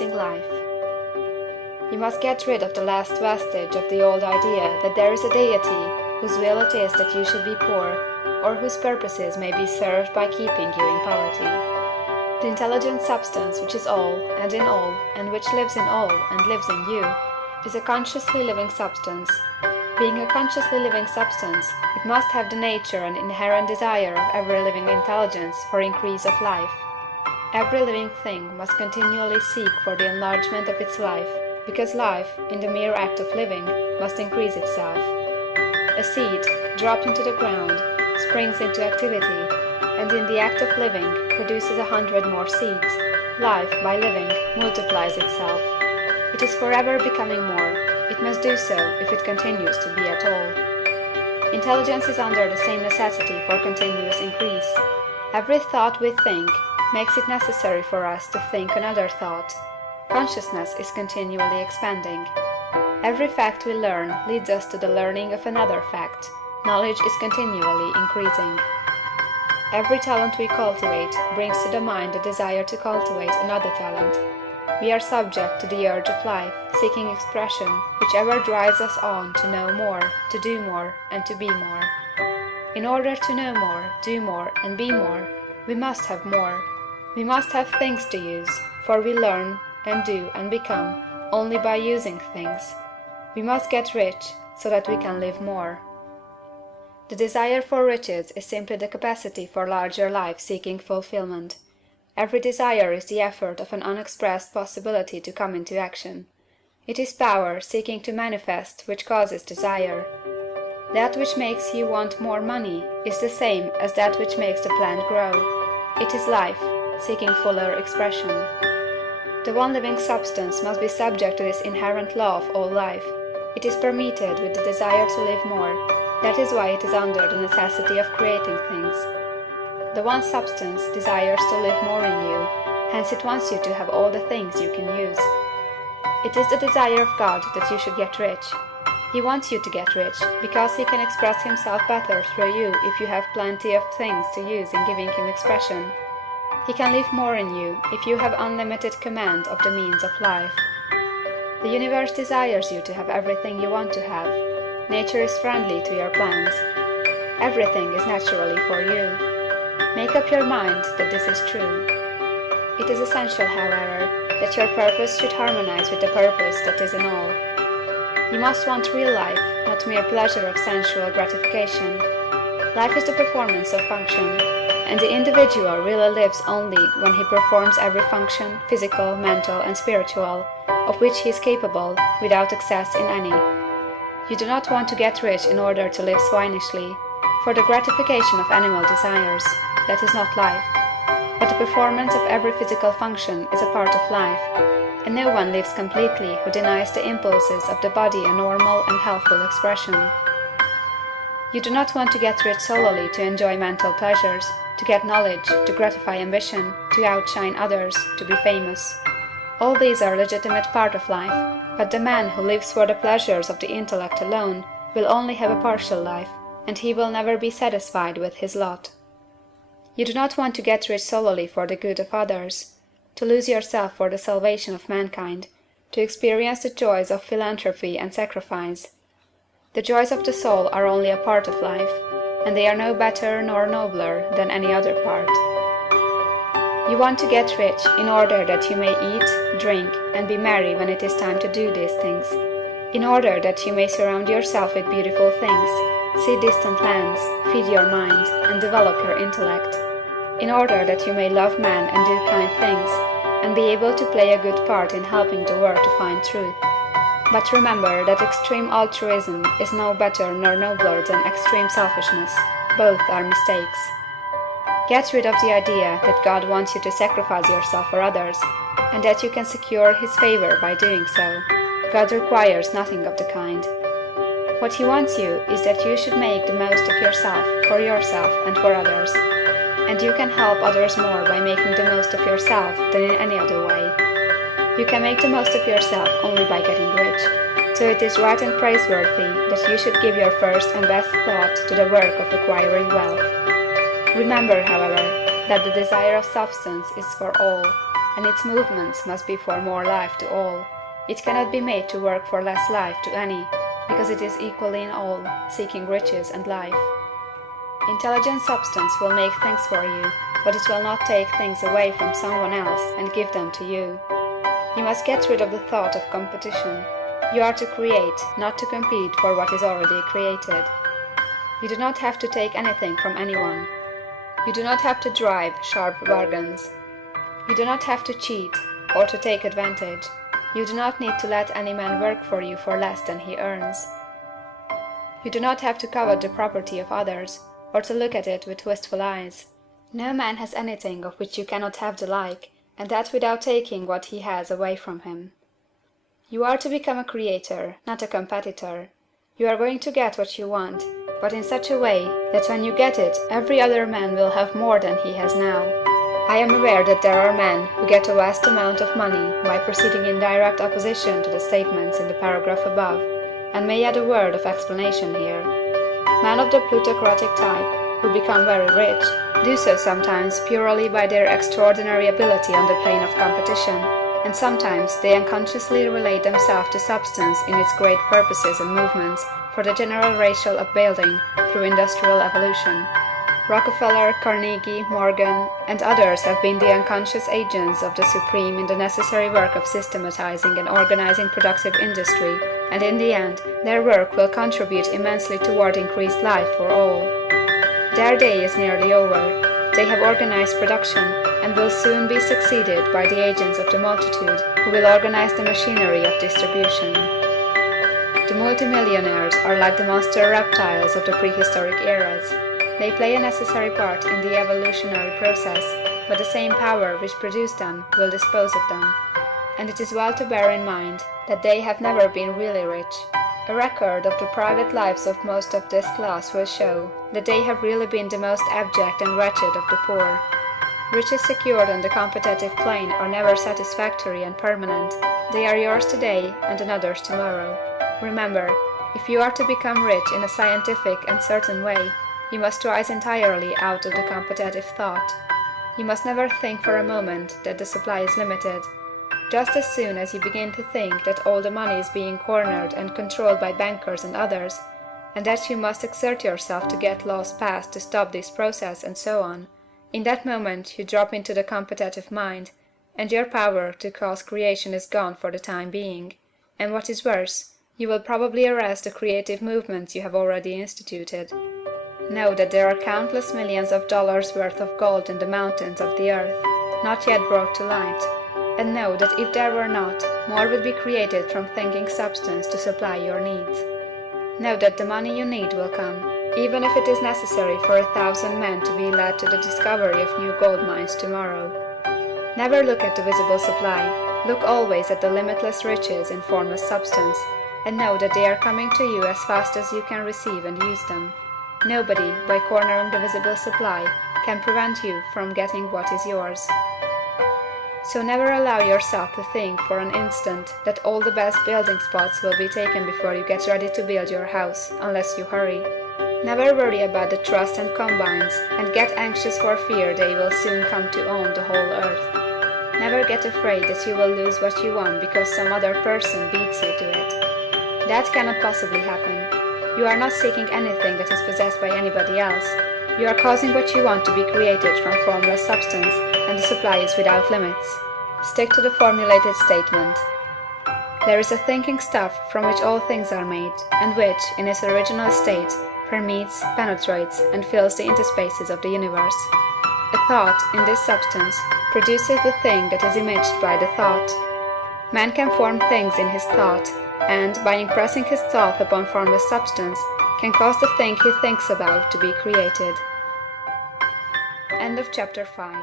increasing life. You must get rid of the last vestige of the old idea that there is a deity whose will it is that you should be poor, or whose purposes may be served by keeping you in poverty. The intelligent substance which is all, and in all, and which lives in all, and lives in you, is a consciously living substance. Being a consciously living substance, it must have the nature and inherent desire of every living intelligence for increase of life. Every living thing must continually seek for the enlargement of its life, because life, in the mere act of living, must increase itself. A seed, dropped into the ground, springs into activity, and in the act of living produces 100 more seeds. Life, by living, multiplies itself. It is forever becoming more. It must do so if it continues to be at all. Intelligence is under the same necessity for continuous increase. Every thought we think makes it necessary for us to think another thought. Consciousness is continually expanding. Every fact we learn leads us to the learning of another fact. Knowledge is continually increasing. Every talent we cultivate brings to the mind the desire to cultivate another talent. We are subject to the urge of life, seeking expression, which ever drives us on to know more, to do more, and to be more. In order to know more, do more, and be more, we must have more. We must have things to use, for we learn, and do, and become only by using things. We must get rich, so that we can live more. The desire for riches is simply the capacity for larger life seeking fulfillment. Every desire is the effort of an unexpressed possibility to come into action. It is power seeking to manifest which causes desire. That which makes you want more money is the same as that which makes the plant grow. It is life, seeking fuller expression. The one living substance must be subject to this inherent law of all life. It is permeated with the desire to live more. That is why it is under the necessity of creating things. The one substance desires to live more in you, hence it wants you to have all the things you can use. It is the desire of God that you should get rich. He wants you to get rich, because he can express himself better through you if you have plenty of things to use in giving him expression. He can live more in you if you have unlimited command of the means of life. The universe desires you to have everything you want to have. Nature is friendly to your plans. Everything is naturally for you. Make up your mind that this is true. It is essential, however, that your purpose should harmonize with the purpose that is in all. You must want real life, not mere pleasure of sensual gratification. Life is the performance of function, and the individual really lives only when he performs every function, physical, mental, and spiritual, of which he is capable, without excess in any. You do not want to get rich in order to live swinishly, for the gratification of animal desires. That is not life. But the performance of every physical function is a part of life, and no one lives completely who denies the impulses of the body a normal and healthful expression. You do not want to get rich solely to enjoy mental pleasures, to get knowledge, to gratify ambition, to outshine others, to be famous. All these are a legitimate part of life, but the man who lives for the pleasures of the intellect alone will only have a partial life, and he will never be satisfied with his lot. You do not want to get rich solely for the good of others, to lose yourself for the salvation of mankind, to experience the joys of philanthropy and sacrifice. The joys of the soul are only a part of life, and they are no better nor nobler than any other part. You want to get rich in order that you may eat, drink, and be merry when it is time to do these things, in order that you may surround yourself with beautiful things, see distant lands, feed your mind, and develop your intellect, in order that you may love man and do kind things, and be able to play a good part in helping the world to find truth. But remember that extreme altruism is no better nor nobler than extreme selfishness. Both are mistakes. Get rid of the idea that God wants you to sacrifice yourself for others, and that you can secure his favor by doing so. God requires nothing of the kind. What he wants you is that you should make the most of yourself, and for others. And you can help others more by making the most of yourself than in any other way. You can make the most of yourself only by getting rich. So it is right and praiseworthy that you should give your first and best thought to the work of acquiring wealth. Remember, however, that the desire of substance is for all, and its movements must be for more life to all. It cannot be made to work for less life to any, because it is equally in all, seeking riches and life. Intelligent substance will make things for you, but it will not take things away from someone else and give them to you. You must get rid of the thought of competition. You are to create, not to compete for what is already created. You do not have to take anything from anyone. You do not have to drive sharp bargains. You do not have to cheat or to take advantage. You do not need to let any man work for you for less than he earns. You do not have to covet the property of others, or to look at it with wistful eyes. No man has anything of which you cannot have the like, and that without taking what he has away from him. You are to become a creator, not a competitor. You are going to get what you want, but in such a way that when you get it, every other man will have more than he has now. I am aware that there are men who get a vast amount of money by proceeding in direct opposition to the statements in the paragraph above, and may add a word of explanation here. Men of the plutocratic type, who become very rich, do so sometimes purely by their extraordinary ability on the plane of competition, and sometimes they unconsciously relate themselves to substance in its great purposes and movements for the general racial upbuilding through industrial evolution. Rockefeller, Carnegie, Morgan, and others have been the unconscious agents of the supreme in the necessary work of systematizing and organizing productive industry, and in the end, their work will contribute immensely toward increased life for all. Their day is nearly over. They have organized production, and will soon be succeeded by the agents of the multitude, who will organize the machinery of distribution. The multimillionaires are like the monster reptiles of the prehistoric eras. They play a necessary part in the evolutionary process, but the same power which produced them will dispose of them. And it is well to bear in mind that they have never been really rich. A record of the private lives of most of this class will show that they have really been the most abject and wretched of the poor. Riches secured on the competitive plane are never satisfactory and permanent. They are yours today and another's tomorrow. Remember, if you are to become rich in a scientific and certain way, you must rise entirely out of the competitive thought. You must never think for a moment that the supply is limited. Just as soon as you begin to think that all the money is being cornered and controlled by bankers and others, and that you must exert yourself to get laws passed to stop this process and so on, in that moment you drop into the competitive mind, and your power to cause creation is gone for the time being, and what is worse, you will probably arrest the creative movements you have already instituted. Know that there are countless millions of dollars worth of gold in the mountains of the earth, not yet brought to light, and know that if there were not, more would be created from thinking substance to supply your needs. Know that the money you need will come, even if it is necessary for 1,000 men to be led to the discovery of new gold mines tomorrow. Never look at the visible supply, look always at the limitless riches in formless substance, and know that they are coming to you as fast as you can receive and use them. Nobody, by cornering the visible supply, can prevent you from getting what is yours. So never allow yourself to think for an instant that all the best building spots will be taken before you get ready to build your house, unless you hurry. Never worry about the trusts and combines, and get anxious for fear they will soon come to own the whole earth. Never get afraid that you will lose what you want because some other person beats you to it. That cannot possibly happen. You are not seeking anything that is possessed by anybody else. You are causing what you want to be created from formless substance, and the supply is without limits. Stick to the formulated statement. There is a thinking stuff from which all things are made, and which, in its original state, permeates, penetrates, and fills the interspaces of the universe. A thought, in this substance, produces the thing that is imaged by the thought. Man can form things in his thought, and, by impressing his thought upon formless substance, can cause the thing he thinks about to be created. End of chapter 5.